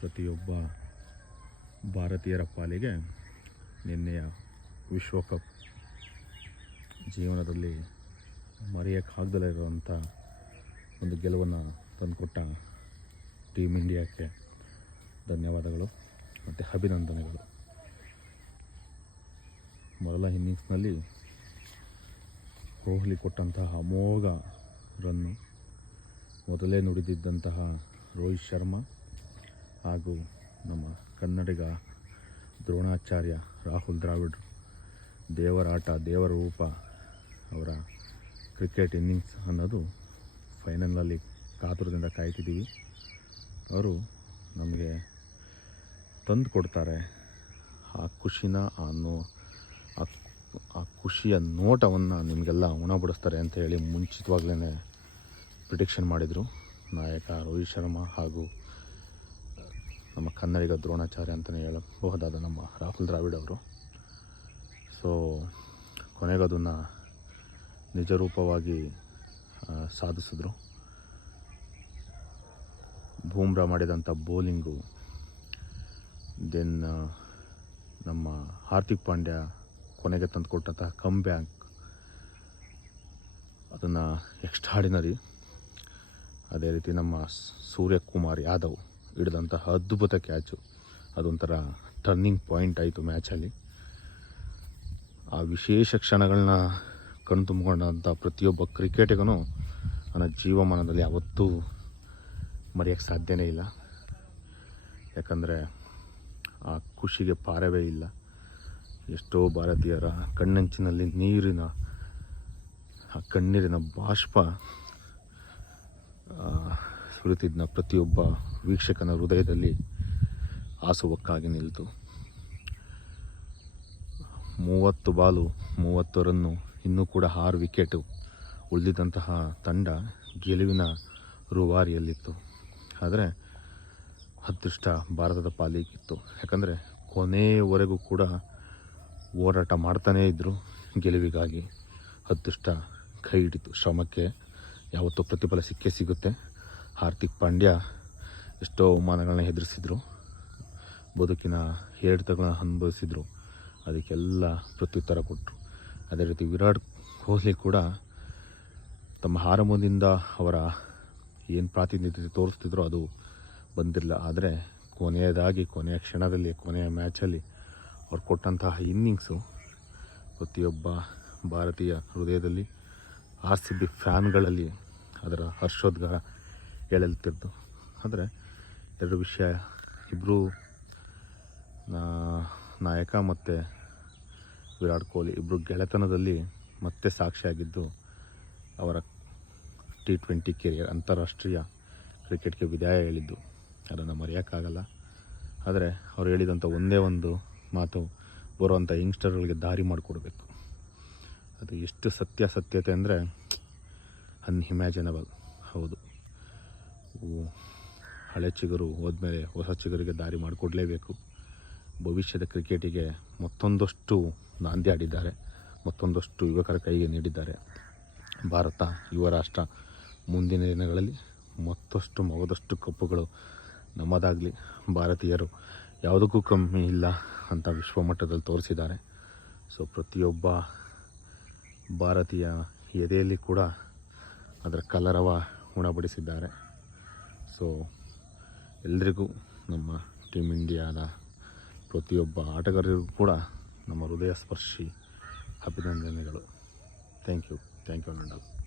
ಪ್ರತಿಯೊಬ್ಬ ಭಾರತೀಯರ ಪಾಲಿಗೆ ನಿನ್ನೆಯ ವಿಶ್ವಕಪ್ ಜೀವನದಲ್ಲಿ ಮರೆಯೋಕ್ಕಾಗ್ದಲೇ ಇರುವಂಥ ಒಂದು ಗೆಲುವನ್ನು ತಂದುಕೊಟ್ಟ ಟೀಮ್ ಇಂಡಿಯಾಕ್ಕೆ ಧನ್ಯವಾದಗಳು ಮತ್ತು ಅಭಿನಂದನೆಗಳು. ಮೊದಲ ಇನ್ನಿಂಗ್ಸ್ನಲ್ಲಿ ಕೊಹ್ಲಿ ಕೊಟ್ಟಂತಹ ಅಮೋಘ ರನ್ನು ಮೊದಲೇ ನುಡಿದಿದ್ದಂತಹ ರೋಹಿತ್ ಶರ್ಮಾ ಹಾಗೂ ನಮ್ಮ ಕನ್ನಡಿಗ ದ್ರೋಣಾಚಾರ್ಯ ರಾಹುಲ್ ದ್ರಾವಿಡ್ ದೇವರ ಆಟ ದೇವರ ರೂಪ ಅವರ ಕ್ರಿಕೆಟ್ ಇನ್ನಿಂಗ್ಸ್ ಅನ್ನೋದು ಫೈನಲ್ನಲ್ಲಿ ಕಾತುರದಿಂದ ಕಾಯ್ತಿದ್ದೀವಿ. ಅವರು ನಮಗೆ ತಂದು ಕೊಡ್ತಾರೆ ಆ ಖುಷಿನ, ಆ ನೋ, ಆ ಆ ಖುಷಿಯ ನೋಟವನ್ನು ನಿಮಗೆಲ್ಲ ಉಣಬಡಿಸ್ತಾರೆ ಅಂತ ಹೇಳಿ ಮುಂಚಿತವಾಗ್ಲೇ ಪ್ರಿಡಿಕ್ಷನ್ ಮಾಡಿದರು. ನಾಯಕ ರೋಹಿತ್ ಶರ್ಮಾ ಹಾಗೂ ನಮ್ಮ ಕನ್ನಡಿಗ ದ್ರೋಣಾಚಾರ್ಯ ಅಂತಲೇ ಹೇಳಬಹುದಾದ ನಮ್ಮ ರಾಹುಲ್ ದ್ರಾವಿಡ್ ಅವರು. ಸೊ ಕೊನೆಗದನ್ನು ನಿಜರೂಪವಾಗಿ ಸಾಧಿಸಿದ್ರು. ಬೂಮ್ರಾ ಮಾಡಿದಂಥ ಬೌಲಿಂಗು ದೆನ್ ನಮ್ಮ ಹಾರ್ದಿಕ್ ಪಾಂಡ್ಯ ಕೊನೆಗೆ ತಂದು ಕೊಟ್ಟಂತಹ ಕಮ್ ಬ್ಯಾಂಕ್ ಅದನ್ನು ಎಕ್ಸ್ಟ್ರಾಡಿನರಿ ಅದೇ ರೀತಿ ನಮ್ಮ ಸೂರ್ಯಕುಮಾರ್ ಯಾದವ್ ಹಿಡಿದಂತಹ ಅದ್ಭುತ ಕ್ಯಾಚು ಅದೊಂಥರ ಟರ್ನಿಂಗ್ ಪಾಯಿಂಟ್ ಆಯಿತು ಮ್ಯಾಚಲ್ಲಿ ಆ ವಿಶೇಷ ಕ್ಷಣಗಳನ್ನ ಕಣ್ ತುಂಬಿಕೊಂಡಂಥ ಪ್ರತಿಯೊಬ್ಬ ಕ್ರಿಕೆಟಿಗೂ ನನ್ನ ಜೀವಮಾನದಲ್ಲಿ ಯಾವತ್ತೂ ಮರೆಯೋಕ್ಕೆ ಸಾಧ್ಯನೇ ಇಲ್ಲ. ಯಾಕಂದರೆ ಆ ಖುಷಿಗೆ ಪಾರವೇ ಇಲ್ಲ. ಎಷ್ಟೋ ಭಾರತೀಯರ ಕಣ್ಣಂಚಿನಲ್ಲಿ ನೀರಿನ, ಆ ಕಣ್ಣೀರಿನ ಬಾಷ್ಪ ಸುರಿತಿದ್ದ ಪ್ರತಿಯೊಬ್ಬ ವೀಕ್ಷಕನ ಹೃದಯದಲ್ಲಿ ಆಸುವಕ್ಕಾಗಿ ನಿಲ್ತು. ಮೂವತ್ತು ಬಾಲು ಮೂವತ್ತು ರನ್ನು ಇನ್ನೂ ಕೂಡ ಆರು ವಿಕೆಟು ಉಳಿದಿದ್ದಂತಹ ತಂಡ ಗೆಲುವಿನ ರೂವಾರಿಯಲ್ಲಿತ್ತು. ಆದರೆ ಅದೃಷ್ಟ ಭಾರತದ ಪಾಲಿಗಿತ್ತು. ಯಾಕಂದರೆ ಕೊನೆಯವರೆಗೂ ಕೂಡ ಹೋರಾಟ ಮಾಡ್ತಾನೇ ಇದ್ದರು ಗೆಲುವಿಗಾಗಿ ಅದೃಷ್ಟ ಕೈ ಹಿಡಿತು. ಶ್ರಮಕ್ಕೆ ಯಾವತ್ತೂ ಪ್ರತಿಫಲ ಸಿಕ್ಕೇ ಸಿಗುತ್ತೆ. ಹಾರ್ದಿಕ್ ಪಾಂಡ್ಯ ಎಷ್ಟೋ ಅವಮಾನಗಳನ್ನ ಎದುರಿಸಿದ್ರು, ಬದುಕಿನ ಏರಿತಗಳನ್ನ ಅನುಭವಿಸಿದ್ರು, ಅದಕ್ಕೆಲ್ಲ ಪ್ರತ್ಯುತ್ತರ ಕೊಟ್ಟರು ಅದೇ ರೀತಿ ವಿರಾಟ್ ಕೊಹ್ಲಿ ಕೂಡ ತಮ್ಮ ಆರಂಭದಿಂದ ಅವರ ಏನು ಪ್ರಾತಿನಿಧ್ಯ ತೋರಿಸ್ತಿದ್ರು ಅದು ಬಂದಿರಲಿಲ್ಲ. ಆದರೆ ಕೊನೆಯದಾಗಿ, ಕೊನೆಯ ಕ್ಷಣದಲ್ಲಿ, ಕೊನೆಯ ಮ್ಯಾಚಲ್ಲಿ ಅವ್ರು ಕೊಟ್ಟಂತಹ ಇನ್ನಿಂಗ್ಸು ಪ್ರತಿಯೊಬ್ಬ ಭಾರತೀಯ ಹೃದಯದಲ್ಲಿ ಆರ್ ಸಿ ಬಿ ಫ್ಯಾನ್ಗಳಲ್ಲಿ ಅದರ ಹರ್ಷೋದ್ಗಾರ ಎಳೆಲ್ತಿದ್ದು ಆದರೆ ಎರಡು ವಿಷಯ. ಇಬ್ಬರು ನಾಯಕ ಮತ್ತು ವಿರಾಟ್ ಕೊಹ್ಲಿ ಇಬ್ಬರು ಗೆಳೆತನದಲ್ಲಿ ಮತ್ತೆ ಸಾಕ್ಷಿಯಾಗಿದ್ದು ಅವರ ಟಿ ಟ್ವೆಂಟಿ ಕೆರಿಯರ್, ಅಂತಾರಾಷ್ಟ್ರೀಯ ಕ್ರಿಕೆಟ್ಗೆ ವಿದಾಯ ಹೇಳಿದ್ದು. ಅದನ್ನು ಮರೆಯೋಕ್ಕಾಗಲ್ಲ. ಆದರೆ ಅವ್ರು ಹೇಳಿದಂಥ ಒಂದೇ ಒಂದು ಮಾತು ಬರುವಂಥ ಯಂಗ್ಸ್ಟರ್ಗಳಿಗೆ ದಾರಿ ಮಾಡಿಕೊಡ್ಬೇಕು. ಅದು ಎಷ್ಟು ಸತ್ಯಾಸತ್ಯತೆ ಅಂದರೆ ಅನ್ಇಮ್ಯಾಜಿನಬಲ್. ಹೌದು. ಹಳೆ ಚಿಗುರು ಹೋದ್ಮೇಲೆ ಹೊಸ ಚಿಗುರಿಗೆ ದಾರಿ ಮಾಡಿಕೊಡ್ಲೇಬೇಕು. ಭವಿಷ್ಯದ ಕ್ರಿಕೆಟಿಗೆ ಮತ್ತೊಂದಷ್ಟು ನಾಂದಿ ಆಡಿದ್ದಾರೆ. ಮತ್ತೊಂದಷ್ಟು ಯುವಕರ ಕೈಗೆ ನೀಡಿದ್ದಾರೆ. ಭಾರತ ಯುವ ರಾಷ್ಟ್ರ ಮುಂದಿನ ದಿನಗಳಲ್ಲಿ ಮತ್ತಷ್ಟು ಮಗದಷ್ಟು ಕಪ್ಪುಗಳು ನಮ್ಮದಾಗಲಿ ಭಾರತೀಯರು ಯಾವುದಕ್ಕೂ ಕಮ್ಮಿ ಇಲ್ಲ ಅಂತ ವಿಶ್ವಮಟ್ಟದಲ್ಲಿ ತೋರಿಸಿದ್ದಾರೆ. ಸೊ ಪ್ರತಿಯೊಬ್ಬ ಭಾರತೀಯ ಎದೆಯಲ್ಲಿ ಕೂಡ ಅದರ ಕಲರವ ಉಣಬಡಿಸಿದ್ದಾರೆ. ಸೊ ಎಲ್ರಿಗೂ ನಮ್ಮ ಟೀಮ್ ಇಂಡಿಯಾದ ಪ್ರತಿಯೊಬ್ಬ ಆಟಗಾರರಿಗೂ ಕೂಡ ನಮ್ಮ ಹೃದಯ ಸ್ಪರ್ಶಿ ಅಭಿನಂದನೆಗಳು. Thank you thank you ಅಣ್ಣಲ್